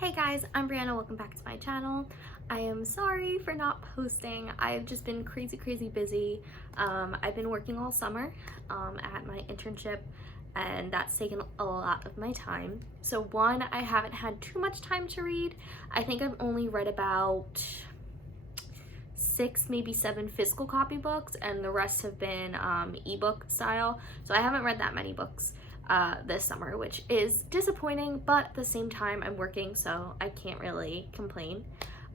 Hey guys, I'm Brianna. Welcome back to my channel. I am sorry for not posting. I've just been crazy busy. I've been working all summer at my internship, and that's taken a lot of my time. So one, I haven't had too much time to read. I think I've only read about 6, maybe 7 physical copy books, and the rest have been ebook style. So I haven't read that many books this summer, which is disappointing, but at the same time I'm working, so I can't really complain.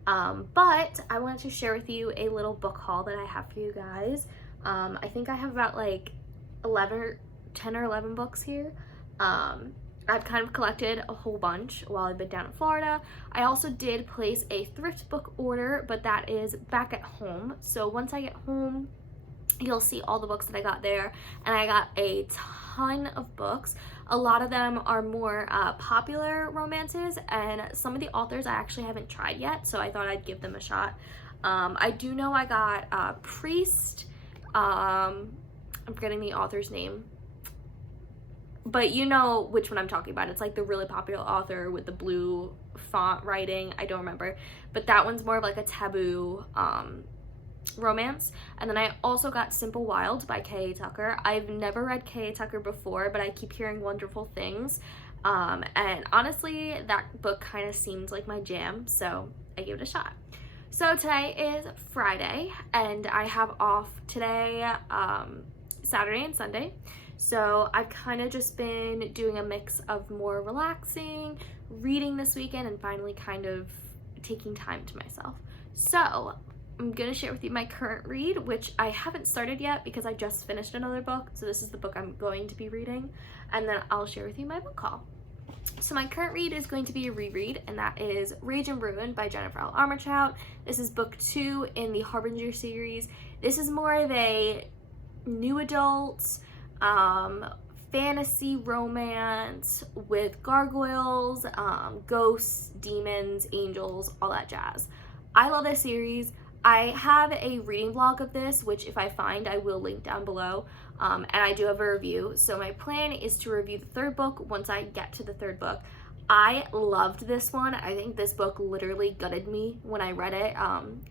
But I wanted to share with you a little book haul that I have for you guys. I think I have about like 10 or 11 books here. I've kind of collected a whole bunch while I've been down in Florida. I also did place a thrift book order, but that is back at home. So once I get home, you'll see all the books that I got there, and I got a ton of books. A lot of them are more popular romances, and some of the authors I actually haven't tried yet, so I thought I'd give them a shot. I do know I got Priest. I'm forgetting the author's name, but you know which one I'm talking about. It's like the really popular author with the blue font writing. I don't remember, but that one's more of like a taboo romance. And then I also got Simple Wild by K.A. Tucker. I've never read K.A. Tucker before, but I keep hearing wonderful things, and honestly that book kind of seems like my jam, so I gave it a shot. So today is Friday, and I have off today, Saturday and Sunday, so I've kind of just been doing a mix of more relaxing, reading this weekend, and finally kind of taking time to myself. So I'm gonna share with you my current read, which I haven't started yet because I just finished another book, so this is the book I'm going to be reading, and then I'll share with you my book haul. So my current read is going to be a reread, and that is Rage and Ruin by Jennifer L. Armentrout. This is book 2 in the Harbinger series. This is more of a new adult fantasy romance with gargoyles, ghosts, demons, angels, all that jazz. I love this series. I have a reading vlog of this, which if I find, I will link down below, and I do have a review. So my plan is to review the third book once I get to the third book. I loved this one. I think this book literally gutted me when I read it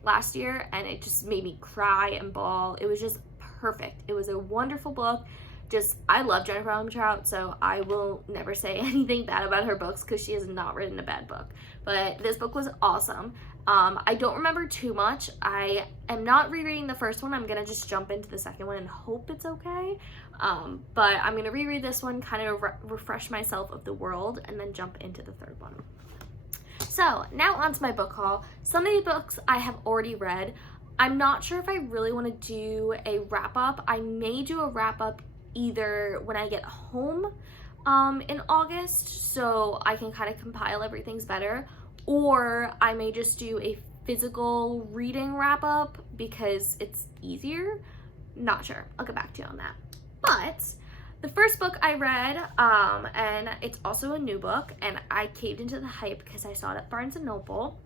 last year, and it just made me cry and bawl. It was just perfect. It was a wonderful book. I love Jennifer Armentrout, so I will never say anything bad about her books because she has not written a bad book. But this book was awesome. I don't remember too much. I am not rereading the first one. I'm gonna just jump into the second one and hope it's okay. But I'm gonna reread this one, kind of refresh myself of the world, and then jump into the third one. So now on to my book haul. Some of the books I have already read. I'm not sure if I really want to do a wrap up. I may do a wrap up either when I get home in August, so I can kind of compile everything's better, or I may just do a physical reading wrap up because it's easier. Not sure. I'll get back to you on that. But the first book I read, and it's also a new book, and I caved into the hype because I saw it at Barnes & Noble.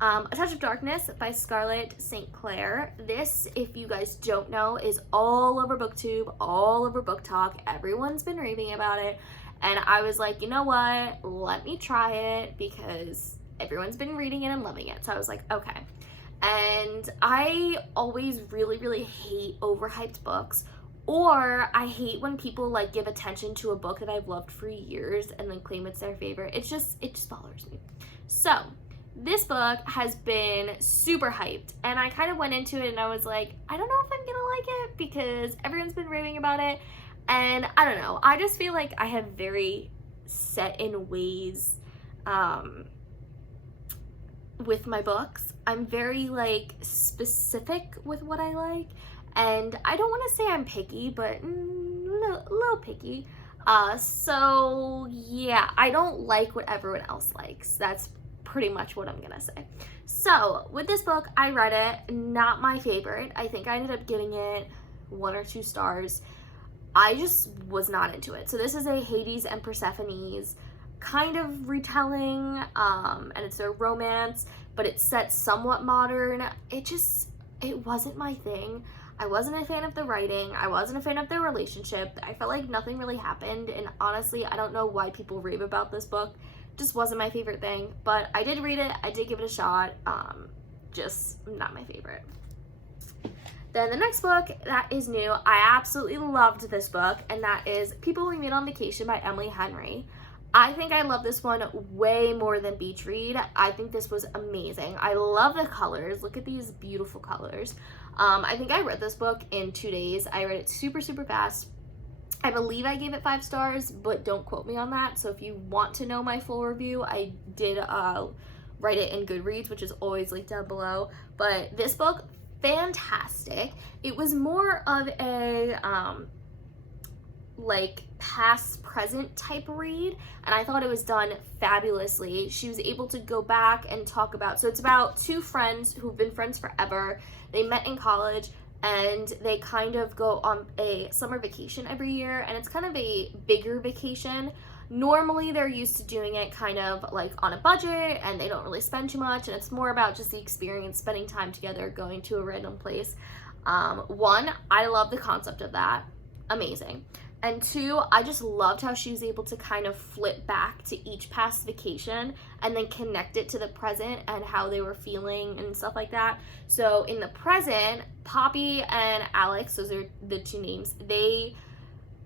A Touch of Darkness by Scarlett St. Clair. This, if you guys don't know, is all over BookTube, all over BookTok. Everyone's been raving about it, and I was like, you know what, let me try it because everyone's been reading it and loving it. So I was like, okay. And I always really hate overhyped books, or I hate when people like give attention to a book that I've loved for years and then claim it's their favorite. It just bothers me. So this book has been super hyped, and I kind of went into it and I was like, I don't know if I'm gonna like it because everyone's been raving about it, and I don't know. I just feel like I have very set in ways with my books. I'm very like specific with what I like, and I don't want to say I'm picky, but a little picky. So yeah, I don't like what everyone else likes. That's pretty much what I'm gonna say. So with this book, I read it, not my favorite. I think I ended up giving it 1 or 2 stars. I just was not into it. So this is a Hades and Persephone's kind of retelling, and it's a romance, but it's set somewhat modern. It wasn't my thing. I wasn't a fan of the writing. I wasn't a fan of the relationship. I felt like nothing really happened, and honestly, I don't know why people rave about this book. just wasn't my favorite thing, but I did read it. I did give it a shot. Just not my favorite. Then the next book that is new, I absolutely loved this book, and that is People We Meet on Vacation by Emily Henry. I think I love this one way more than Beach Read. I think this was amazing. I love the colors. Look at these beautiful colors. I think I read this book in 2 days. I read it super, super fast. I believe I gave it 5 stars, but don't quote me on that. So if you want to know my full review, I did write it in Goodreads, which is always linked down below. But this book, fantastic. It was more of a like past present type read, and I thought it was done fabulously. She was able to go back and talk about, so it's about 2 friends who've been friends forever. They met in college, and they kind of go on a summer vacation every year, and it's kind of a bigger vacation. Normally they're used to doing it kind of like on a budget, and they don't really spend too much, and it's more about just the experience, spending time together, going to a random place. One, I love the concept of that. Amazing. And 2, I just loved how she was able to kind of flip back to each past vacation and then connect it to the present and how they were feeling and stuff like that. So in the present, Poppy and Alex, those are the 2 names, they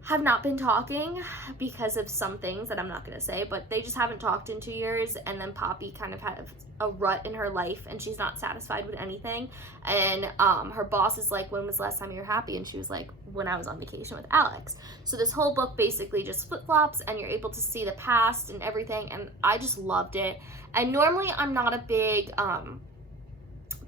have not been talking because of some things that I'm not going to say, but they just haven't talked in 2 years, and then Poppy kind of had a rut in her life, and she's not satisfied with anything, and her boss is like, when was the last time you were happy? And she was like, when I was on vacation with Alex. So this whole book basically just flip-flops, and you're able to see the past and everything, and I just loved it. And normally I'm not a big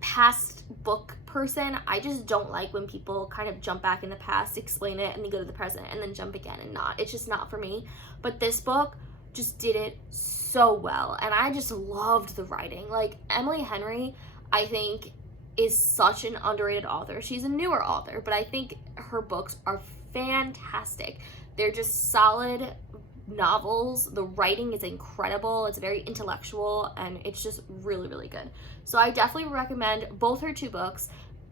past book person. I just don't like when people kind of jump back in the past, explain it, and then go to the present and then jump again and not. It's just not for me. But this book just did it so well, and I just loved the writing. Like, Emily Henry, I think, is such an underrated author. She's a newer author, but I think her books are fantastic. They're just solid novels. The writing is incredible. It's very intellectual, and it's just really, really good. So I definitely recommend both her 2 books.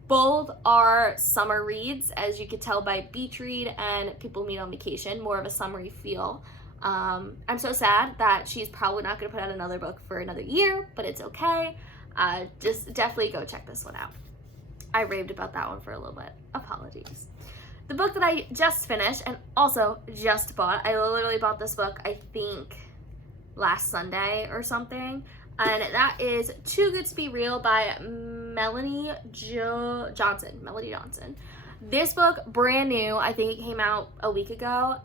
Both are summer reads, as you could tell by Beach Read and People Meet on Vacation, more of a summery feel. I'm so sad that she's probably not going to put out another book for another year, but it's okay. Just definitely go check this one out. I raved about that one for a little bit. Apologies. The book that I just finished and also just bought, I literally bought this book, I think, last Sunday or something, and that is Too Good to Be Real by Melody Johnson. This book, brand new. I think it came out a week ago.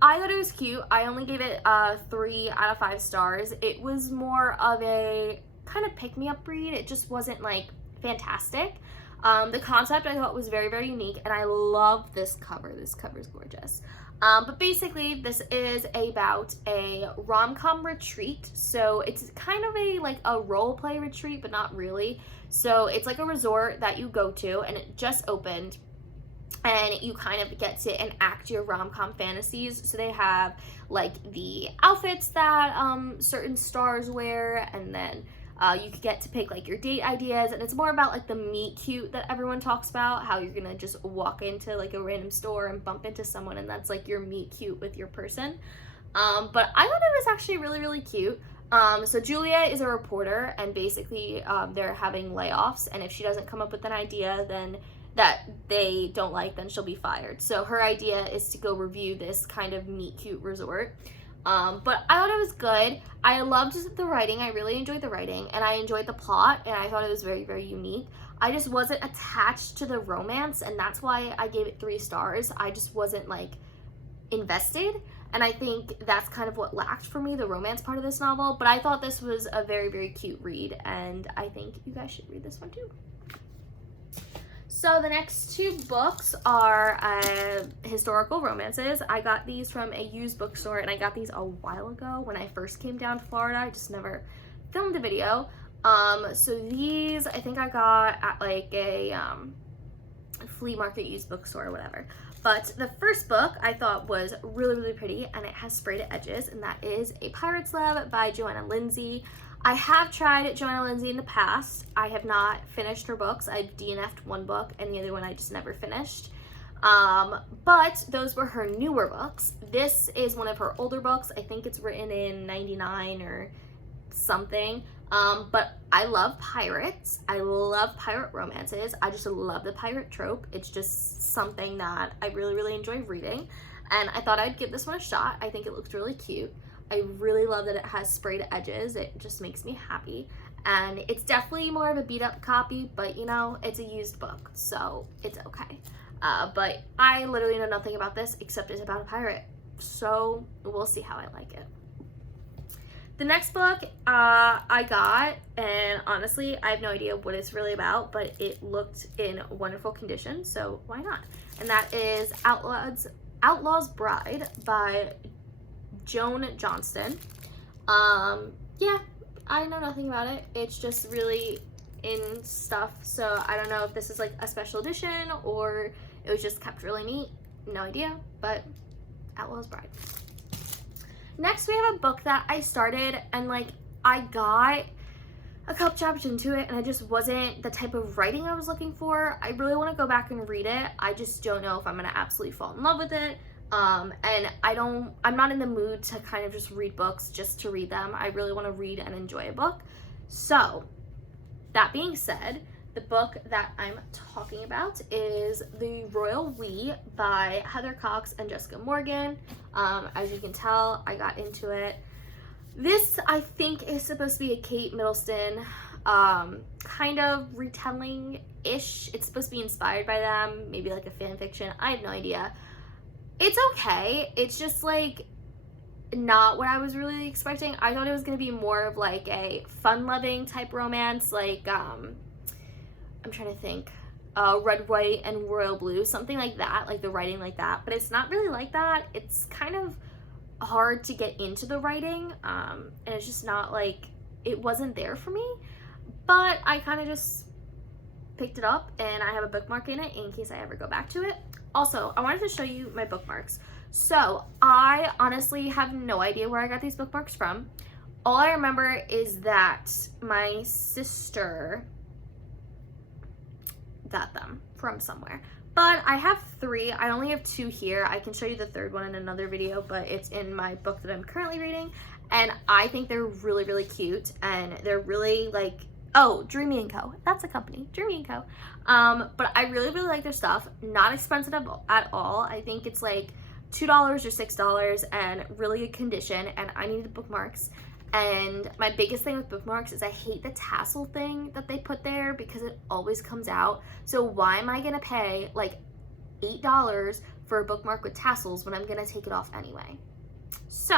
I thought it was cute. I only gave it 3 out of 5 stars. It was more of a kind of pick-me-up read. It just wasn't like fantastic. The concept I thought was very, very unique, and I love this cover. This cover is gorgeous. But basically, this is about a rom-com retreat. So it's kind of a role play retreat, but not really. So it's like a resort that you go to, and it just opened, and you kind of get to enact your rom-com fantasies. So they have like the outfits that certain stars wear, and then you could get to pick like your date ideas, and it's more about like the meet cute that everyone talks about, how you're gonna just walk into like a random store and bump into someone, and that's like your meet cute with your person. But I thought it was actually really, really cute. So Julia is a reporter, and basically they're having layoffs, and if she doesn't come up with an idea then that they don't like, then she'll be fired. So her idea is to go review this kind of meet cute resort. But I thought it was good. I loved the writing. I really enjoyed the writing, and I enjoyed the plot, and I thought it was very, very unique. I just wasn't attached to the romance, and that's why I gave it 3 stars. I just wasn't like invested, and I think that's kind of what lacked for me, the romance part of this novel. But I thought this was a very, very cute read, and I think you guys should read this one too. So the next 2 books are historical romances. I got these from a used bookstore, and I got these a while ago when I first came down to Florida. I just never filmed a video. So these I think I got at like a flea market used bookstore or whatever. But the first book I thought was really, really pretty, and it has sprayed edges, and that is A Pirate's Love by Joanna Lindsey. I have tried Joanna Lindsey in the past. I have not finished her books. I've DNF'd one book, and the other one I just never finished. But those were her newer books. This is one of her older books. I think it's written in 99 or something. But I love pirates. I love pirate romances. I just love the pirate trope. It's just something that I really, really enjoy reading. And I thought I'd give this one a shot. I think it looks really cute. I really love that it has sprayed edges. It just makes me happy. And it's definitely more of a beat up copy, but you know, it's a used book, so it's okay. But I literally know nothing about this except it's about a pirate. So we'll see how I like it. The next book I got, and honestly, I have no idea what it's really about, but it looked in wonderful condition, so why not? And that is Outlaw's Bride by Joan Johnston. Yeah, I know nothing about it. It's just really in stuff, so I don't know if this is like a special edition or it was just kept really neat. No idea, but Outlaw's Bride. Next, we have a book that I started and like I got a couple chapters into it and it just wasn't the type of writing I was looking for. I really want to go back and read it. I just don't know if I'm going to absolutely fall in love with it. And I'm not in the mood to kind of just read books just to read them. I really want to read and enjoy a book. So that being said, the book that I'm talking about is The Royal We by Heather Cox and Jessica Morgan. As you can tell, I got into it. This, I think, is supposed to be a Kate Middleton kind of retelling-ish. It's supposed to be inspired by them, maybe like a fan fiction. I have no idea. It's okay. It's just like not what I was really expecting. I thought it was going to be more of like a fun-loving type romance, like I'm trying to think, Red, White, and Royal Blue, something like that, like the writing like that, but it's not really like that. It's kind of hard to get into the writing, and it's just not like, it wasn't there for me, but I kind of just picked it up and I have a bookmark in it in case I ever go back to it. Also, I wanted to show you my bookmarks. So I honestly have no idea where I got these bookmarks from. All I remember is that my sister got them from somewhere. But I have 3. I only have 2 here. I can show you the 3rd one in another video, but it's in my book that I'm currently reading. And I think they're really, really cute. And they're really like, oh, Dreamy & Co. That's a company, Dreamy & Co. But I really, really like their stuff. Not expensive at all. I think it's like $2 or $6 and really good condition. And I needed bookmarks. And my biggest thing with bookmarks is I hate the tassel thing that they put there because it always comes out. So why am I gonna pay like $8 for a bookmark with tassels when I'm gonna take it off anyway? So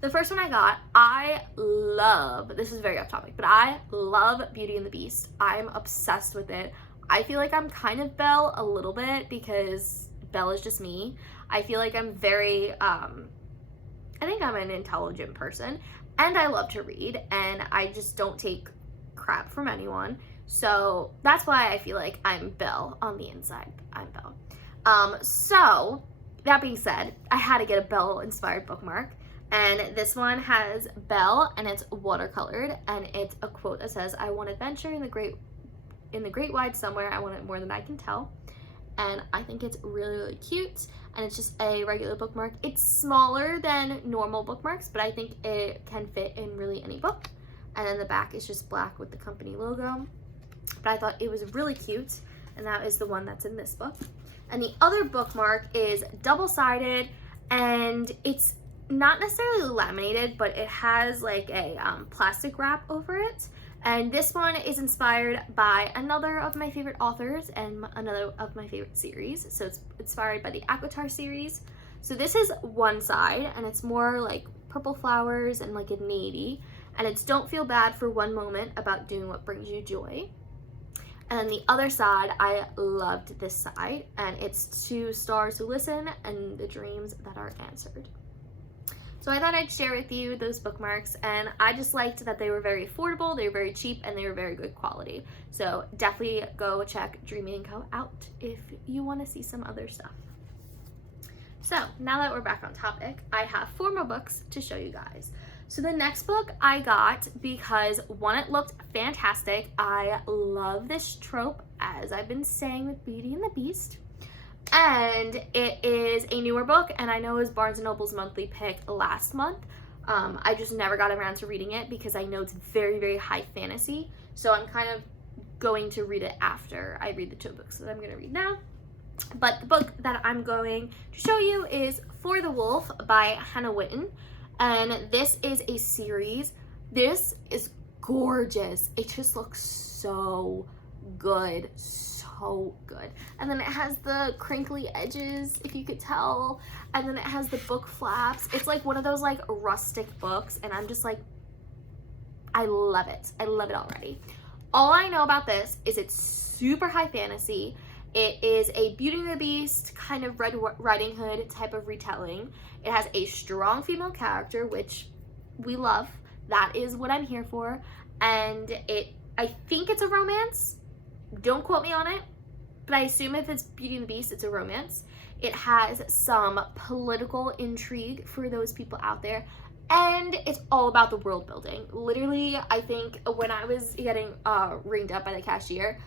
the first one I got, I love, this is very off topic, but I love Beauty and the Beast. I'm obsessed with it. I feel like I'm kind of Belle a little bit because Belle is just me. I feel like I'm very, I think I'm an intelligent person. And I love to read, and I just don't take crap from anyone. So that's why I feel like I'm Belle on the inside. I'm Belle. So that being said, I had to get a Belle-inspired bookmark. And this one has Belle, and it's watercolored, and it's a quote that says, "I want adventure in the great wide somewhere. I want it more than I can tell." And I think it's really, really cute. And it's just a regular bookmark. It's smaller than normal bookmarks, but I think it can fit in really any book. And then the back is just black with the company logo. But I thought it was really cute, and that is the one that's in this book. And the other bookmark is double-sided, and it's not necessarily laminated, but it has like a plastic wrap over it. And this one is inspired by another of my favorite authors and another of my favorite series. So it's inspired by the ACOTAR series. So this is one side, and it's more like purple flowers and like a navy. And it's "Don't feel bad for one moment about doing what brings you joy." And then the other side, I loved this side, and it's "To stars who listen and the dreams that are answered." So I thought I'd share with you those bookmarks, and I just liked that they were very affordable, they were very cheap, and they were very good quality. So definitely go check Dreamy & Co. out if you want to see some other stuff. So now that we're back on topic, I have 4 more books to show you guys. So the next book I got because, one, it looked fantastic. I love this trope, as I've been saying with Beauty and the Beast. and it is a newer book, and I know it was Barnes & Noble's monthly pick last month. I just never got around to reading it because I know it's very, very high fantasy, so I'm kind of going to read it after I read the two books that I'm going to read now. But the book that I'm going to show you is For the Wolf by Hannah Whitten, and this is a series. This is gorgeous. It just looks so good, so good. And then it has the crinkly edges, if you could tell, and then it has the book flaps. It's like one of those like rustic books, and I'm just like, I love it. I love it already. All I know about this is it's super high fantasy. It is a Beauty and the Beast kind of Red Riding Hood type of retelling. It has a strong female character, which we love. That is what I'm here for. And I think it's a romance. Don't quote me on it, but I assume if it's Beauty and the Beast, it's a romance. It has some political intrigue for those people out there, and it's all about the world building. Literally, I think when I was getting ringed up by the cashier,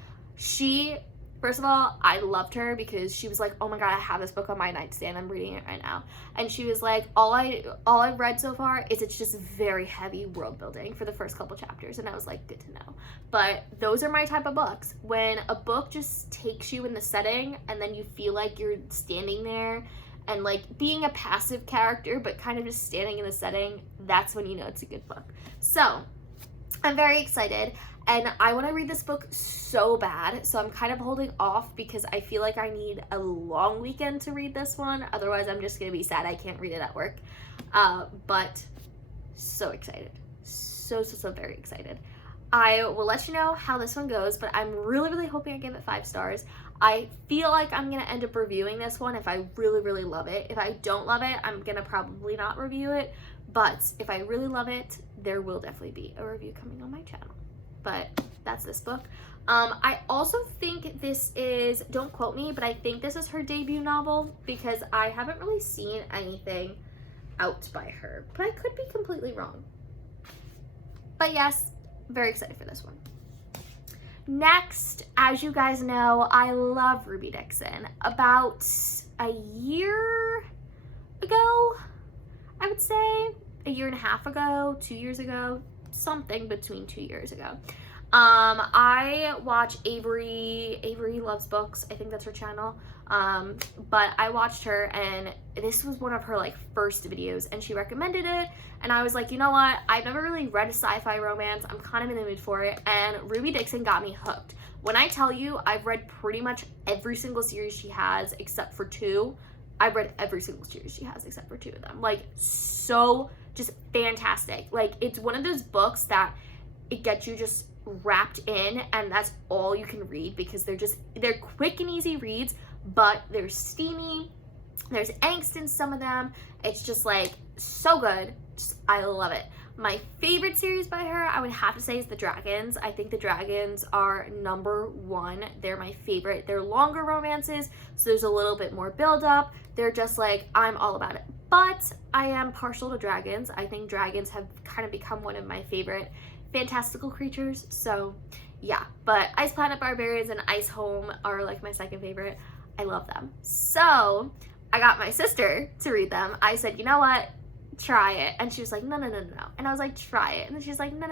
first of all, I loved her because she was like, oh my god, I have this book on my nightstand, I'm reading it right now. And she was like, all I've read so far is it's just very heavy world building for the first couple chapters. And I was like, good to know. But those are my type of books. When a book just takes you in the setting and then you feel like you're standing there and like being a passive character but kind of just standing in the setting, that's when you know it's a good book. So I'm very excited. And I want to read this book so bad, so I'm kind of holding off because I feel like I need a long weekend to read this one. Otherwise, I'm just going to be sad I can't read it at work. But so excited. So very excited. I will let you know how this one goes, but I'm really, really hoping I give it 5 stars. I feel like I'm going to end up reviewing this one if I really, really love it. If I don't love it, I'm going to probably not review it. But if I really love it, there will definitely be a review coming on my channel. But that's this book. I also think this is, don't quote me, but I think this is her debut novel because I haven't really seen anything out by her, but I could be completely wrong. But yes, very excited for this one. Next, as you guys know, I love Ruby Dixon. About a year ago, I would say, a year and a half ago, 2 years ago, something between 2 years ago. I watch Avery Loves Books, I think that's her channel, but I watched her and this was one of her like first videos and she recommended it and I was like, you know what, I've never really read a sci-fi romance, I'm kind of in the mood for it, and Ruby Dixon got me hooked. When I tell you I've read pretty much every single series she has except for 2, I've read every single series she has except for 2 of them, like so just fantastic. Like it's one of those books that it gets you just wrapped in and that's all you can read because they're quick and easy reads, but they're steamy, there's angst in some of them. It's just like so good. I love it. My favorite series by her, I would have to say, is The Dragons. I think The Dragons are #1. They're my favorite. They're longer romances, so there's a little bit more build up. They're just like, I'm all about it. But I am partial to dragons. I think dragons have kind of become one of my favorite fantastical creatures. So yeah, but Ice Planet Barbarians and Ice Home are like my second favorite. I love them. So I got my sister to read them. I said, you know what? Try it. And she was like, no. And I was like, try it. And then she's like, no.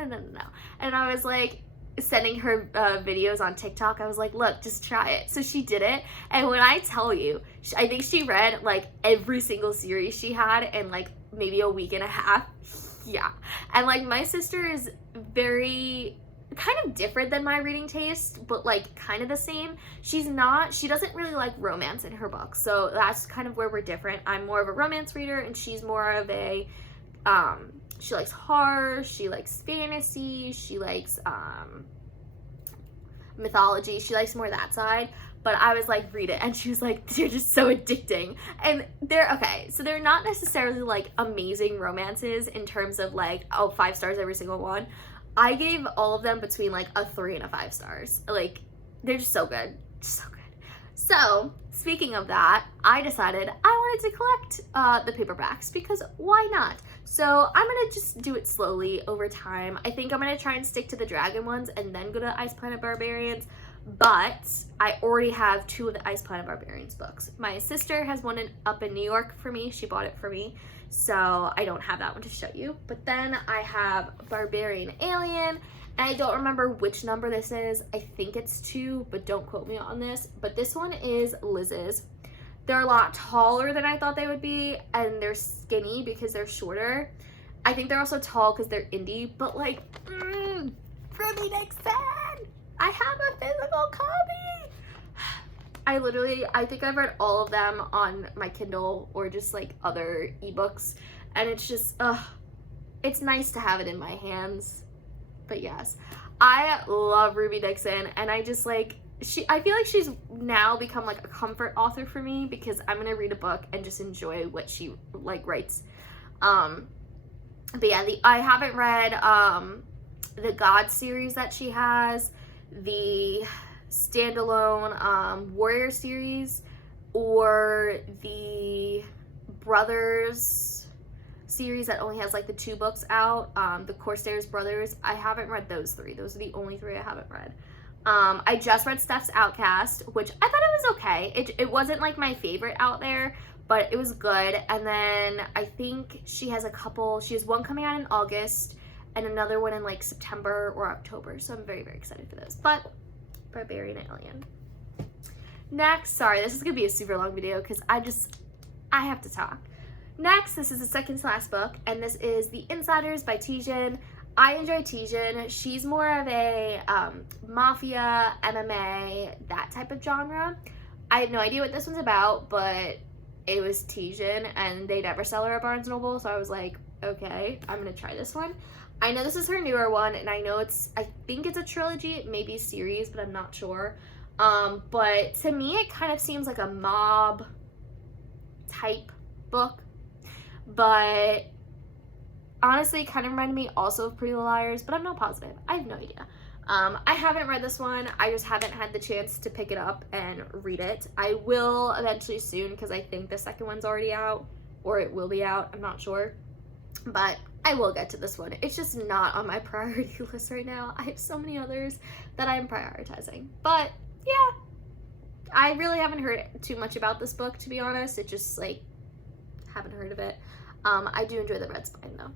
And I was like, sending her videos on TikTok. I was like, look, just try it. So she did it. And when I tell you, I think she read like every single series she had in like maybe a week and a half. Yeah. And like my sister is very kind of different than my reading taste, but like kind of the same. She doesn't really like romance in her books. So that's kind of where we're different. I'm more of a romance reader and she's more of a, she likes horror, she likes fantasy, she likes mythology, she likes more that side. But I was like, read it. And she was like, they're just so addicting. And so they're not necessarily like amazing romances in terms of like, oh, 5 stars every single one. I gave all of them between like a 3 and a 5 stars. Like, they're just so good. So good. So, speaking of that, I decided I wanted to collect the paperbacks because why not? So I'm gonna just do it slowly over time. I think I'm gonna try and stick to the dragon ones and then go to Ice Planet Barbarians. but I already have 2 of the Ice Planet Barbarians books. My sister has one up in New York for me. She bought it for me, so I don't have that one to show you. But then I have Barbarian Alien, and I don't remember which number this is. I think it's 2, but don't quote me on this. But this one is Liz's. They're a lot taller than I thought they would be, and they're skinny because they're shorter. I think they're also tall because they're indie, but like, Ruby Nixon! I have a physical copy! I think I've read all of them on my Kindle or just like other ebooks, and it's just, it's nice to have it in my hands. But yes, I love Ruby Nixon, and I just like, I feel like she's now become like a comfort author for me because I'm gonna read a book and just enjoy what she like writes. But yeah, I haven't read the God series that she has, the standalone Warrior series, or the Brothers series that only has like the 2 books out, the Corsairs Brothers. I haven't read those 3. Those are the only 3 I haven't read. I just read Steph's Outcast, which I thought it was okay. It wasn't like my favorite out there, but it was good. And then I think she has one coming out in August and another one in like September or October. So I'm very, very excited for those. But Barbarian Alien. Next, sorry, this is gonna be a super long video because I have to talk. Next, this is the second to last book, and this is The Insiders by Tijan. I enjoy Tijan. She's more of a mafia, MMA, that type of genre. I have no idea what this one's about, but it was Tijan, and they never sell her at Barnes & Noble, so I was like, okay, I'm gonna try this one. I know this is her newer one, and I think it's a trilogy, it may be a series, but I'm not sure. But to me, it kind of seems like a mob type book, but honestly, it kind of reminded me also of Pretty Little Liars, but I'm not positive. I have no idea. I haven't read this one. I just haven't had the chance to pick it up and read it. I will eventually soon because I think the second one's already out, or it will be out. I'm not sure. But I will get to this one. It's just not on my priority list right now. I have so many others that I'm prioritizing. But yeah, I really haven't heard too much about this book, to be honest. It just like, haven't heard of it. I do enjoy the Red Spine though.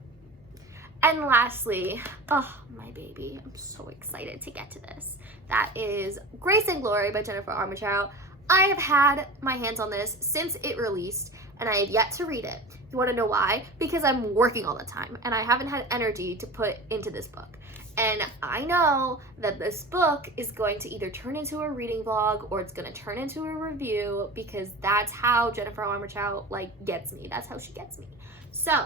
And lastly, oh my baby, I'm so excited to get to this. That is Grace and Glory by Jennifer Armentrout. I have had my hands on this since it released, and I have yet to read it. You want to know why? Because I'm working all the time, and I haven't had energy to put into this book. And I know that this book is going to either turn into a reading vlog or it's going to turn into a review, because that's how Jennifer Armentrout like gets me. That's how she gets me. So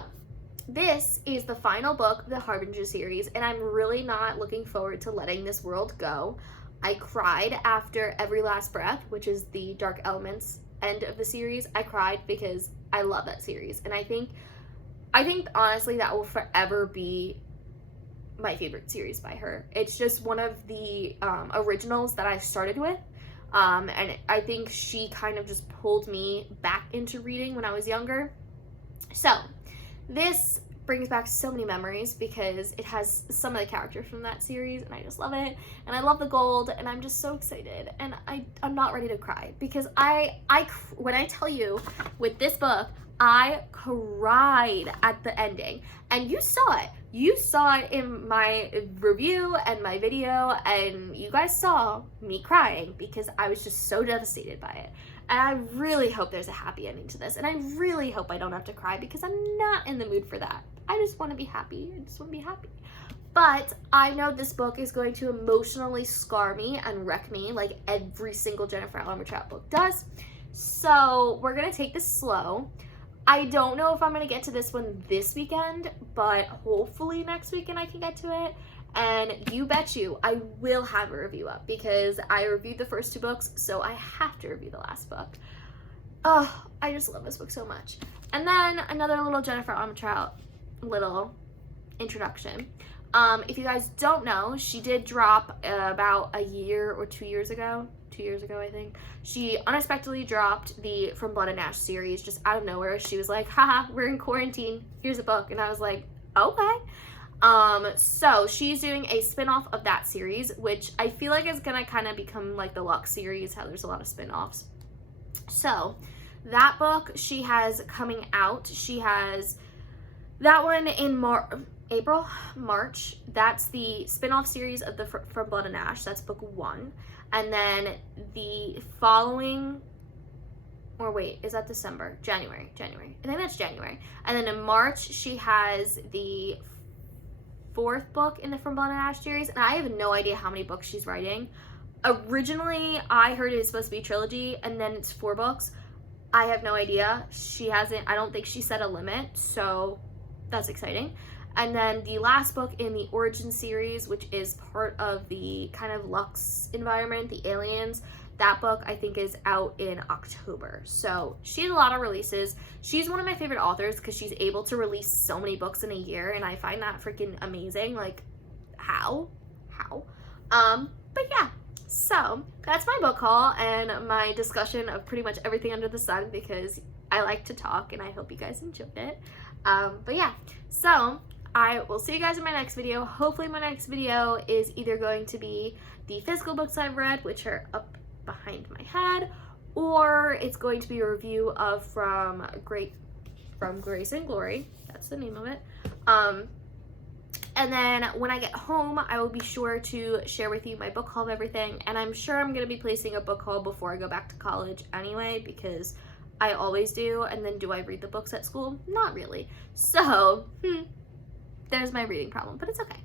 this is the final book of the Harbinger series, and I'm really not looking forward to letting this world go. I cried after Every Last Breath, which is the Dark Elements end of the series. I cried because I love that series, and I think honestly that will forever be my favorite series by her. It's just one of the originals that I started with, and I think she kind of just pulled me back into reading when I was younger. So this brings back so many memories because it has some of the characters from that series, and I just love it, and I love the gold, and I'm just so excited, and I'm not ready to cry because when I tell you with this book, I cried at the ending, and you saw it in my review and my video, and you guys saw me crying because I was just so devastated by it. And I really hope there's a happy ending to this, and I really hope I don't have to cry because I'm not in the mood for that. I just want to be happy. But I know this book is going to emotionally scar me and wreck me like every single Jennifer Armentrout book does. So we're going to take this slow. I don't know if I'm going to get to this one this weekend, but hopefully next weekend I can get to it. And you bet you I will have a review up because I reviewed the first 2 books, so I have to review the last book. Oh, I just love this book so much. And then another little Jennifer Armentrout little introduction. If you guys don't know, she did drop about a year or 2 years ago. 2 years ago, I think. She unexpectedly dropped the From Blood and Ash series just out of nowhere. She was like, haha, we're in quarantine. Here's a book. And I was like, okay. So she's doing a spin-off of that series, which I feel like is gonna kind of become like the Lux series, how there's a lot of spin-offs. So that book she has coming out. She has that one in March. That's the spin-off series of the From Blood and Ash. That's book 1. And then the following, or wait, is that December? January. I think that's January. And then in March, she has the 4th book in the From Blood and Ash series. And I have no idea how many books she's writing. Originally, I heard it was supposed to be a trilogy, and then it's 4 books. I have no idea. I don't think she set a limit, so that's exciting. And then the last book in the Origin series, which is part of the kind of Lux environment, the aliens, that book I think is out in October. So she has a lot of releases. She's one of my favorite authors because she's able to release so many books in a year, and I find that freaking amazing. Like, how? But yeah. So that's my book haul and my discussion of pretty much everything under the sun, because I like to talk and I hope you guys enjoyed it. But yeah, so I will see you guys in my next video. Hopefully my next video is either going to be the physical books I've read, which are up behind my head, or it's going to be a review of From Grace and Glory. That's the name of it. And then when I get home, I will be sure to share with you my book haul of everything. And I'm sure I'm going to be placing a book haul before I go back to college anyway, because I always do. And then do I read the books at school? Not really. So, there's my reading problem, but it's okay.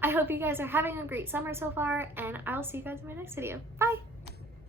I hope you guys are having a great summer so far, and I'll see you guys in my next video. Bye!